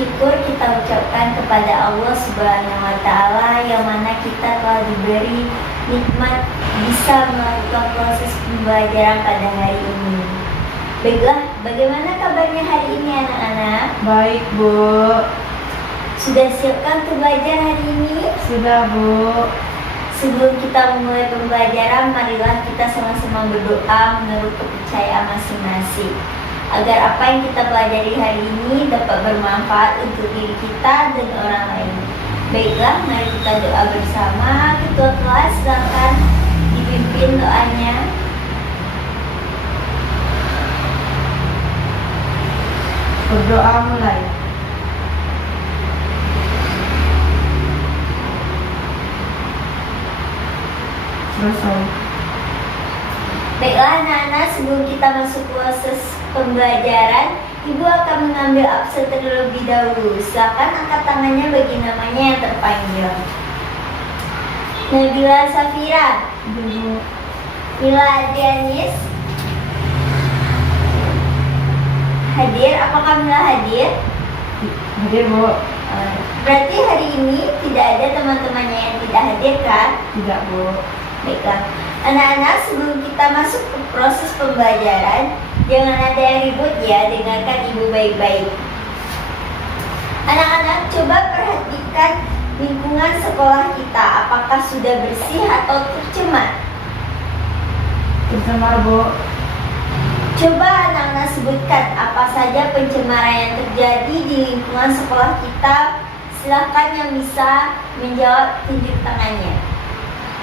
syukur kita ucapkan kepada Allah Subhanahu wa Ta'ala, yang mana kita telah diberi nikmat bisa melakukan proses pembelajaran pada hari ini. Baiklah, bagaimana kabarnya hari ini anak-anak? Baik, Bu. Sudah siapkan untuk belajar hari ini? Sudah, Bu. Sebelum kita memulai pembelajaran, marilah kita sama-sama berdoa menurut kepercayaan masing-masing, agar apa yang kita pelajari hari ini dapat bermanfaat untuk diri kita dan orang lain. Baiklah, mari kita doa bersama. Ketua kelas, silakan dipimpin doanya. Berdoa mulai. Selesai. Baiklah anak-anak, sebelum kita masuk proses pembelajaran, Ibu akan mengambil absen terlebih dahulu. Silakan angkat tangannya bagi namanya yang terpanggil. Nabila Safira, Bu. Mila Adrianis, hadir. Apakah Mila hadir? Hadir, Bu. Berarti hari ini tidak ada teman-temannya yang tidak hadir kan? Tidak, Bu. Baiklah, anak-anak, sebelum kita masuk ke proses pembelajaran, jangan ada yang ribut ya, dengarkan Ibu baik-baik. Anak-anak, coba perhatikan lingkungan sekolah kita, apakah sudah bersih atau tercemar? Tercemar, Bu. Coba anak-anak sebutkan apa saja pencemaran yang terjadi di lingkungan sekolah kita. Silahkan yang bisa menjawab, tunjuk tangannya.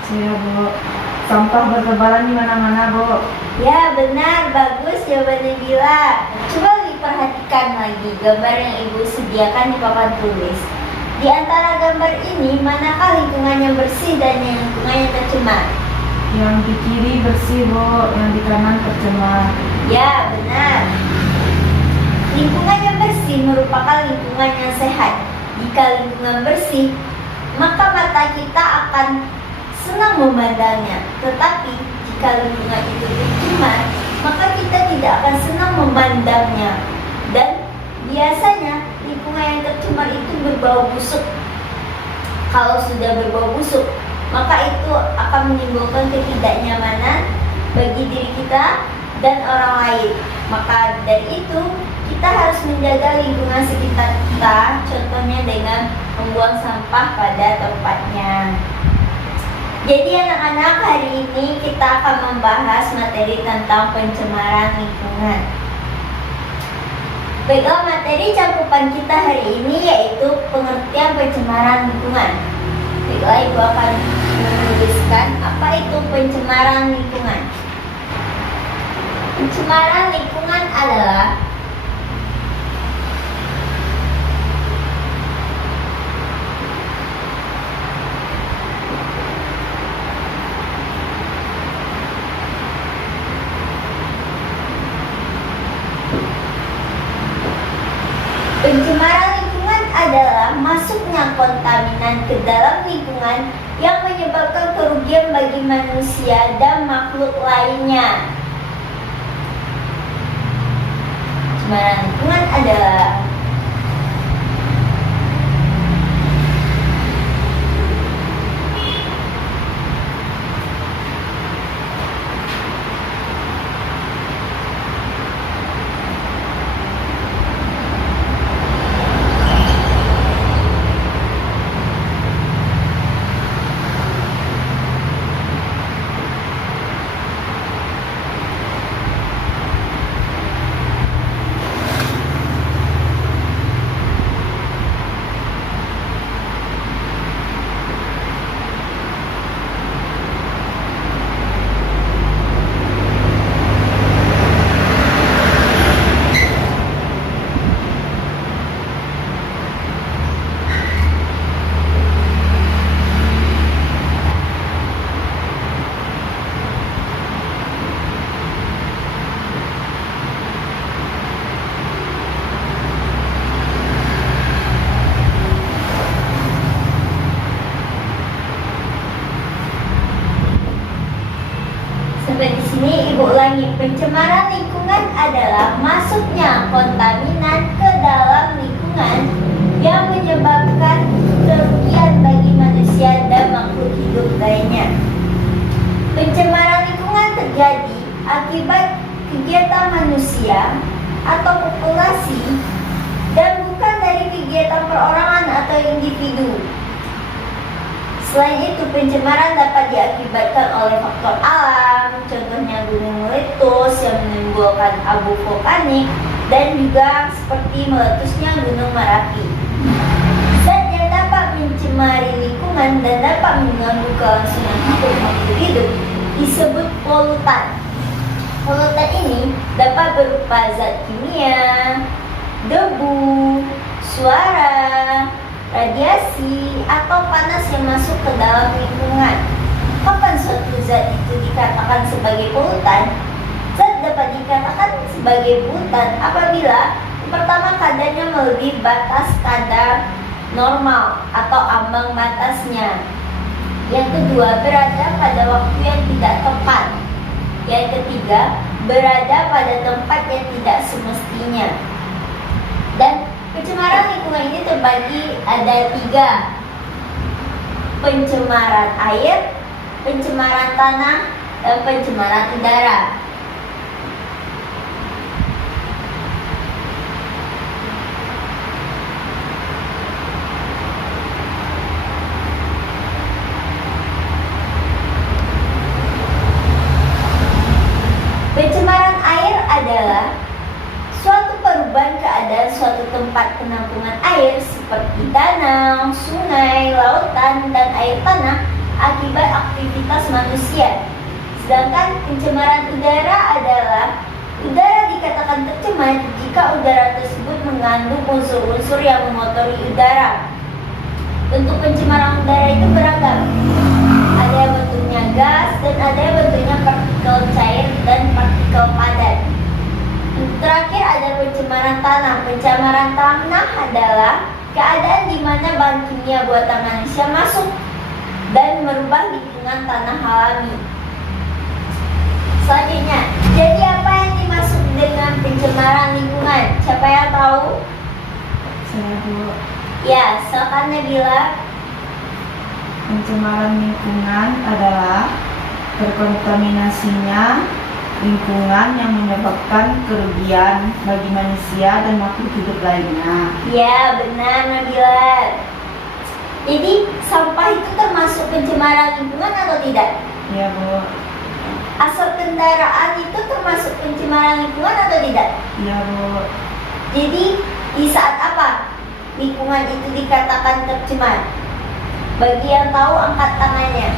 Saya, Bu. Sampah bertebaran di mana-mana, Bu. Ya, benar, bagus jawabannya Bila. Coba diperhatikan lagi gambar yang Ibu sediakan di papan tulis. Di antara gambar ini, manakah lingkungan yang bersih dan yang lingkungan yang tercemar? Yang di kiri bersih, Bu. Yang di kanan tercemar. Ya, benar. Lingkungan yang bersih merupakan lingkungan yang sehat. Jika lingkungan bersih, maka mata kita akan senang memandangnya. Tetapi jika lingkungan itu tercemar, maka kita tidak akan senang memandangnya. Dan biasanya lingkungan yang tercemar itu berbau busuk. Kalau sudah berbau busuk, maka itu akan menimbulkan ketidaknyamanan bagi diri kita dan orang lain. Maka dari itu, kita harus menjaga lingkungan sekitar kita, contohnya dengan membuang sampah pada tempatnya. Jadi anak-anak, hari ini kita akan membahas materi tentang pencemaran lingkungan. Baiklah, materi cakupan kita hari ini yaitu pengertian pencemaran lingkungan. Baiklah, Ibu akan menuliskan apa itu pencemaran lingkungan. Pencemaran lingkungan adalah masuknya kontaminan ke dalam lingkungan yang menyebabkan kerugian bagi manusia dan makhluk lainnya. Pencemaran lingkungan adalah Sampai di sini Ibu ulangi. Pencemaran lingkungan adalah masuknya kontaminan ke dalam lingkungan individu. Selain itu, pencemaran dapat diakibatkan oleh faktor alam, contohnya gunung meletus yang menimbulkan abu vulkanik, dan juga seperti meletusnya gunung Merapi. Zat yang dapat mencemari lingkungan dan dapat mengganggu kelangsungan makhluk hidup disebut polutan. Polutan ini dapat berupa zat kimia, debu, suara, radiasi, atau panas yang masuk ke dalam lingkungan. Kapan suatu zat itu dikatakan sebagai polutan? Zat dapat dikatakan sebagai polutan apabila pertama kadarnya melebihi batas kadar normal atau ambang batasnya. Yang kedua, berada pada waktu yang tidak tepat. Yang ketiga, berada pada tempat yang tidak semestinya. Dan pencemaran lingkungan ini terbagi ada 3. Pencemaran air, pencemaran tanah, dan pencemaran udara. Pencemaran air adalah suatu perubahan keadaan suatu tempat penampungan air seperti danau, sungai, lautan, dan air tanah akibat aktivitas manusia. Sedangkan pencemaran udara adalah udara dikatakan tercemar jika udara tersebut mengandung unsur-unsur yang mengotori udara. Bentuk pencemaran udara itu beragam. Ada yang bentuknya gas dan ada yang bentuknya partikel cair dan partikel padat. Terakhir ada pencemaran tanah. Pencemaran tanah adalah keadaan di mana bahan kimia buatan manusia masuk dan merubah lingkungan tanah alami. Selanjutnya, jadi apa yang dimaksud dengan pencemaran lingkungan? Siapa yang tahu? Saya Bu. Ya, silakan Nabila. Pencemaran lingkungan adalah terkontaminasinya lingkungan yang menyebabkan kerugian bagi manusia dan makhluk hidup lainnya. Ya, benar Nabila. Jadi, sampah itu termasuk pencemaran lingkungan atau tidak? Iya Bu. Asap kendaraan itu termasuk pencemaran lingkungan atau tidak? Iya Bu. Jadi, di saat apa lingkungan itu dikatakan tercemar? Bagi yang tahu, angkat tangannya.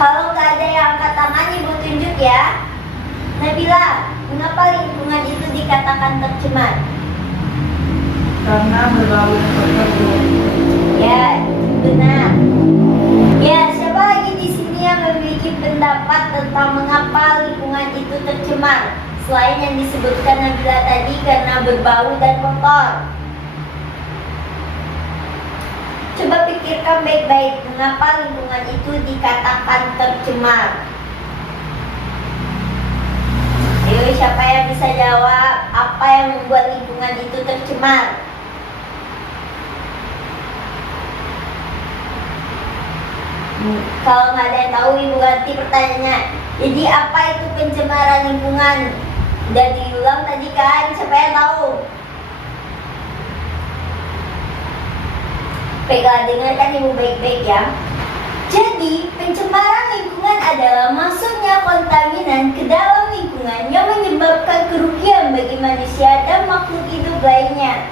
Kalau nggak ada yang angkat tangan, Ibu tunjuk ya. Nabila, mengapa lingkungan itu dikatakan tercemar? Karena berbau kotor Bu. Ya, benar. Ya, siapa lagi di sini yang memiliki pendapat tentang mengapa lingkungan itu tercemar? Selain yang disebutkan Nabila tadi karena berbau dan kotor. Coba pikirkan baik-baik mengapa lingkungan itu dikatakan tercemar. Ayo, siapa yang bisa jawab apa yang membuat lingkungan itu tercemar? Kalau nggak ada yang tahu, Ibu ganti pertanyaannya. Jadi apa itu pencemaran lingkungan? Udah diulang tadi kan? Siapa yang tahu? Baiklah, dengarkan Ibu baik-baik ya. Jadi, pencemaran lingkungan adalah masuknya kontaminan ke dalam lingkungan yang menyebabkan kerugian bagi manusia dan makhluk hidup lainnya.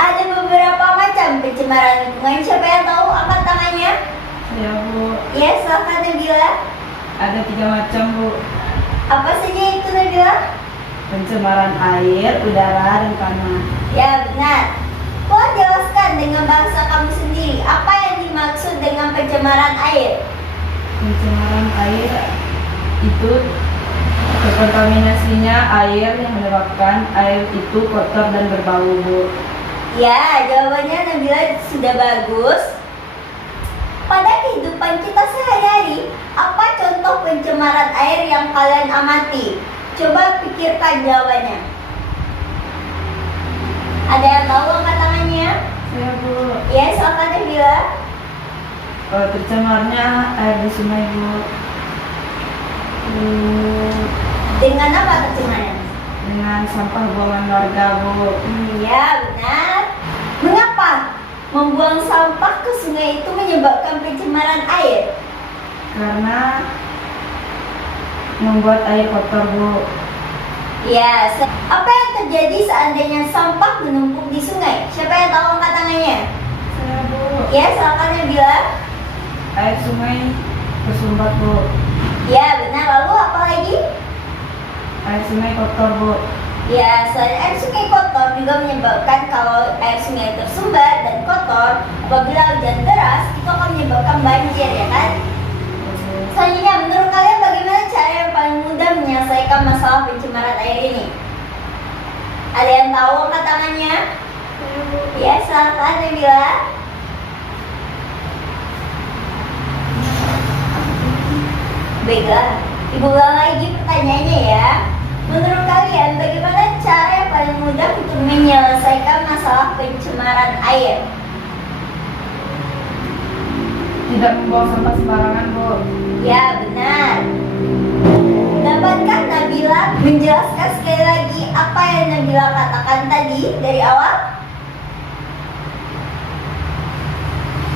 Ada beberapa macam pencemaran lingkungan. Siapa yang tahu? Angkat tangannya. Iya Bu. Ya, silakan Nabila. Ada 3 macam Bu. Apa saja itu Nabila? Pencemaran air, udara, dan tanah. Ya, benar. Tolong jelaskan dengan bahasa kamu sendiri, apa yang dimaksud dengan pencemaran air? Pencemaran air itu terkontaminasinya air yang menyebabkan air itu kotor dan berbau Bu. Ya, jawabannya Nabila sudah bagus. Pada kehidupan kita sehari-hari, apa contoh pencemaran air yang kalian amati? Coba pikirkan jawabannya. Ada yang tahu angkat tangannya? Saya Bu. Ya, silakan Nabila. Tercemarnya air di sungai Bu. Dengan apa tercemarnya? Dengan sampah buangan warga Bu. Ya, benar. Mengapa membuang sampah ke sungai itu menyebabkan pencemaran air? Karena membuat air kotor, Bu. Ya, apa yang terjadi seandainya sampah menumpuk di sungai? Siapa yang tahu angkat tangannya? Saya, Bu. Ya, silakan Nabila. Air sungai tersumbat, Bu. Ya, benar. Lalu apa lagi? Air sungai kotor, Bu. Ya, selain air sungai kotor juga menyebabkan kalau air sungai tersumbat dan kotor, apabila hujan deras, itu akan menyebabkan banjir, ya kan? Selanjutnya, menurut kalian bagaimana cara yang paling mudah menyelesaikan masalah pencemaran air ini? Ada yang tahu angkat tangannya? Ya, silakan Nabila. Baiklah, Ibu ulang lagi pertanyaannya ya. Menurut kalian bagaimana cara yang paling mudah untuk menyelesaikan masalah pencemaran air? Tidak membuang sampah sembarangan, Bu. Ya, benar. Dapatkah Nabila menjelaskan sekali lagi apa yang Nabila katakan tadi dari awal?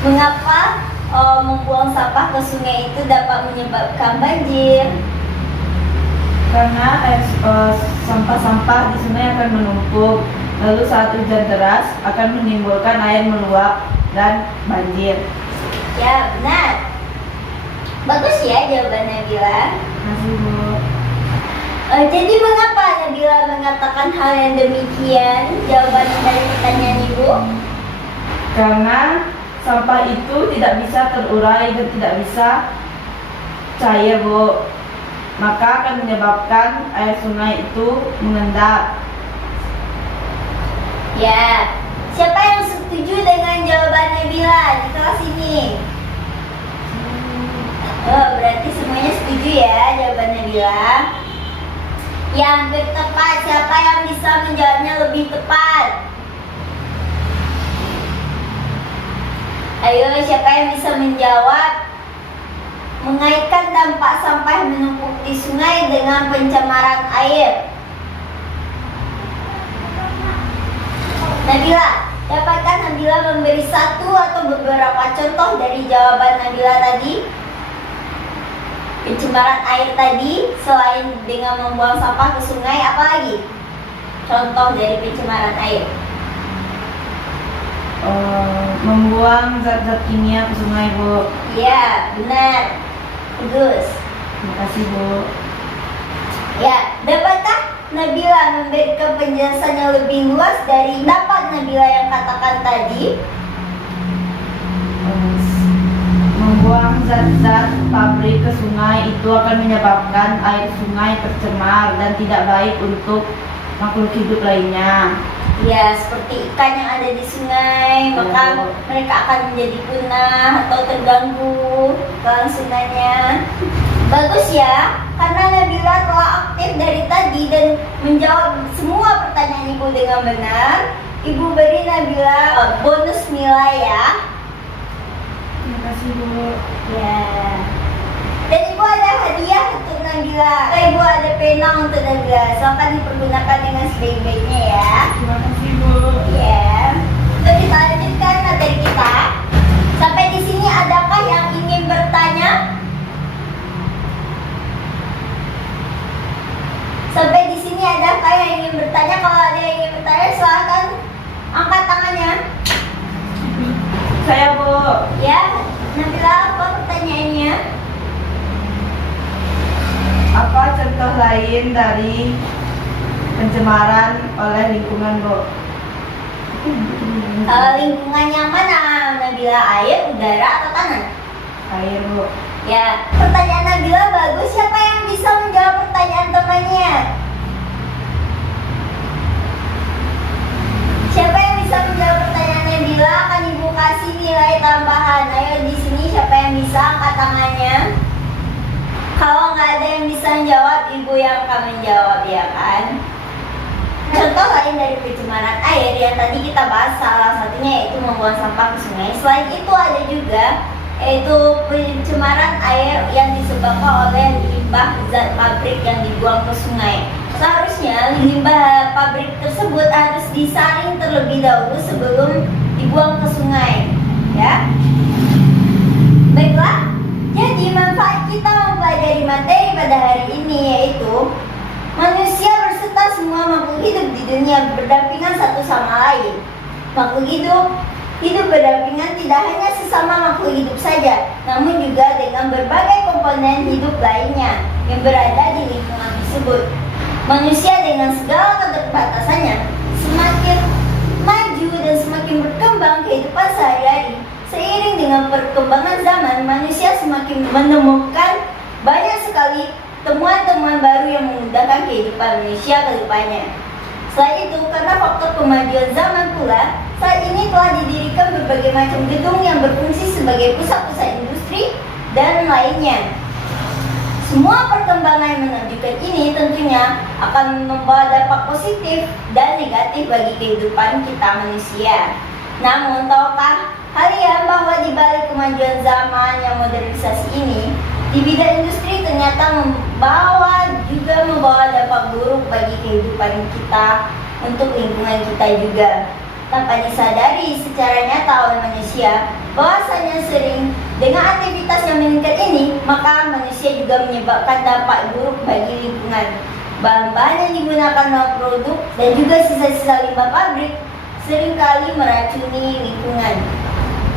Mengapa membuang sampah ke sungai itu dapat menyebabkan banjir? Karena sampah-sampah di sungai akan menumpuk, lalu saat hujan deras akan menimbulkan air meluap dan banjir. Ya, benar. Bagus ya jawaban Nabila. Makasih, Bu. Jadi mengapa Nabila mengatakan hal yang demikian? Jawaban dari pertanyaan Ibu? Karena sampah itu tidak bisa terurai dan tidak bisa cair, Bu. Maka akan menyebabkan air sungai itu mengendap. Ya. Siapa yang setuju dengan jawaban Nabila di kelas ini? Oh, berarti semuanya setuju ya jawaban Nabila. Yang tepat, siapa yang bisa menjawabnya lebih tepat? Ayo, siapa yang bisa menjawab? Mengaitkan dampak sampah yang menumpuk di sungai dengan pencemaran air. Nabila, dapatkah Nabila memberi satu atau beberapa contoh dari jawaban Nabila tadi? Pencemaran air tadi, selain dengan membuang sampah ke sungai, apa lagi? Contoh dari pencemaran air. Membuang zat-zat kimia ke sungai, Bu. Ya, benar. Bagus. Terima kasih, Bu. Ya, dapatkah Nabila memberikan penjelasan yang lebih luas dari dapat Nabila yang katakan tadi? Membuang zat-zat pabrik ke sungai itu akan menyebabkan air sungai tercemar dan tidak baik untuk makhluk hidup lainnya. Ya, seperti ikan yang ada di sungai, maka mereka akan menjadi punah atau terganggu kelangsungannya. Bagus ya, karena Nabila telah aktif dari tadi dan menjawab semua pertanyaan Ibu dengan benar. Ibu beri Nabila bonus nilai ya. Terima kasih, Bu. Ya. Dan Ibu ada hadiah untuk Nabila. Ibu ada pena untuk Nabila. Silakan dipergunakan dengan sebaik-baiknya ya. Terima kasih, Bu. Ya. Untuk kita lanjutkan materi kita. Sampai di sini adakah yang ingin bertanya? Sampai di sini adakah yang ingin bertanya? Kalau ada yang ingin bertanya, silakan angkat tangannya. Saya, Bu. Ya, Nabila, apa pertanyaannya? Apa contoh lain dari pencemaran oleh lingkungan, Bu? Lingkungan yang mana, Nabila? Air, udara, atau tanah? Air, Bu. Ya, pertanyaan Nabila bagus. Siapa yang bisa menjawab pertanyaan temannya? Siapa yang bisa menjawab pertanyaan Nabila? Akan Ibu kasih nilai tambahan. Ayo di sini siapa yang bisa angkat tangannya? Kalau nggak ada yang bisa menjawab, Ibu yang akan menjawab, ya kan? Contoh lain dari pencemaran air yang tadi kita bahas, salah satunya yaitu membuang sampah ke sungai. Selain itu ada juga yaitu pencemaran air yang disebabkan oleh limbah zat pabrik yang dibuang ke sungai. Seharusnya limbah pabrik tersebut harus disaring terlebih dahulu sebelum dibuang ke sungai. sungai. Ya. Baiklah, jadi manfaat kita mempelajari materi pada hari ini yaitu manusia berserta semua makhluk hidup di dunia berdampingan satu sama lain. Makhluk hidup berdampingan tidak hanya sesama makhluk hidup saja, namun juga dengan berbagai komponen hidup lainnya yang berada di lingkungan tersebut. Manusia dengan segala keterbatasannya semakin maju dan semakin berkembang kehidupan sehari-hari. Seiring dengan perkembangan zaman, manusia semakin menemukan banyak sekali temuan-temuan baru yang memudahkan kehidupan manusia ke depannya. Selain itu, karena faktor kemajuan zaman pula, saat ini telah didirikan berbagai macam gedung yang berfungsi sebagai pusat-pusat industri dan lainnya. Semua perkembangan yang menunjukkan ini tentunya akan membawa dampak positif dan negatif bagi kehidupan kita manusia. Namun, tahukah kalian bahwa di balik kemajuan zaman yang modernisasi ini, di bidang industri ternyata membawa dampak buruk bagi kehidupan kita untuk lingkungan kita juga. Tanpa disadari secara nyata oleh manusia, bahwasanya sering dengan aktivitas yang meningkat ini, maka manusia juga menyebabkan dampak buruk bagi lingkungan. Bahan-bahan yang digunakan dalam produk dan juga sisa-sisa limbah pabrik seringkali meracuni lingkungan.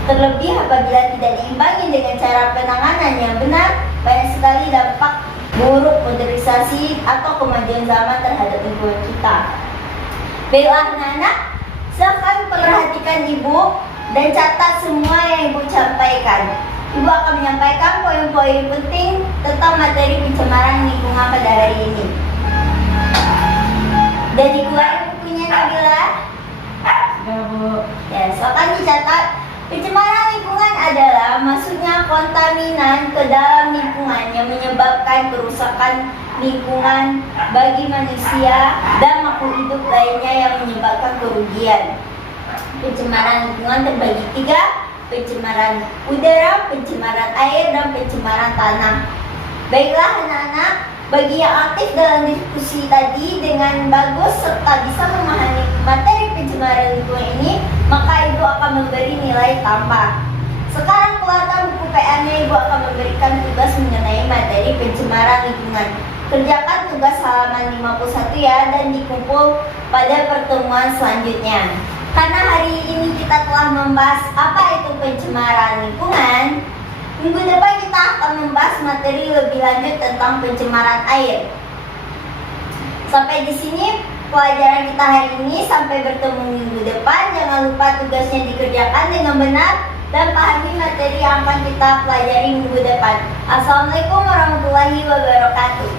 Terlebih apabila tidak diimbangi dengan cara penanganan yang benar, banyak sekali dampak buruk modernisasi atau kemajuan zaman terhadap lingkungan kita. Baiklah anak-anak, silakan perhatikan ibu dan catat semua yang ibu sampaikan. Ibu akan menyampaikan poin-poin penting tentang materi pencemaran lingkungan pada hari ini. Dan dikeluarkan bukunya Nabila. Sudah, Bu. Ya, silakan dicatat. Pencemaran lingkungan adalah masuknya kontaminan ke dalam lingkungan yang menyebabkan kerusakan lingkungan bagi manusia dan makhluk hidup lainnya yang menyebabkan kerugian. Pencemaran lingkungan terbagi 3, pencemaran udara, pencemaran air, dan pencemaran tanah. Baiklah anak-anak, bagi yang aktif dalam diskusi tadi dengan bagus serta bisa memahami materi pencemaran lingkungan ini, maka ibu akan memberi nilai tambah. Sekarang keluarkan buku PR-nya, ibu akan memberikan tugas mengenai materi pencemaran lingkungan. Kerjakan tugas halaman 51 ya, dan dikumpul pada pertemuan selanjutnya. Karena hari ini kita telah membahas apa itu pencemaran lingkungan, minggu depan kita akan membahas materi lebih lanjut tentang pencemaran air. Sampai di sini pelajaran kita hari ini. Sampai bertemu minggu depan. Jangan lupa tugasnya dikerjakan dengan benar dan pahami materi yang akan kita pelajari minggu depan. Assalamualaikum warahmatullahi wabarakatuh.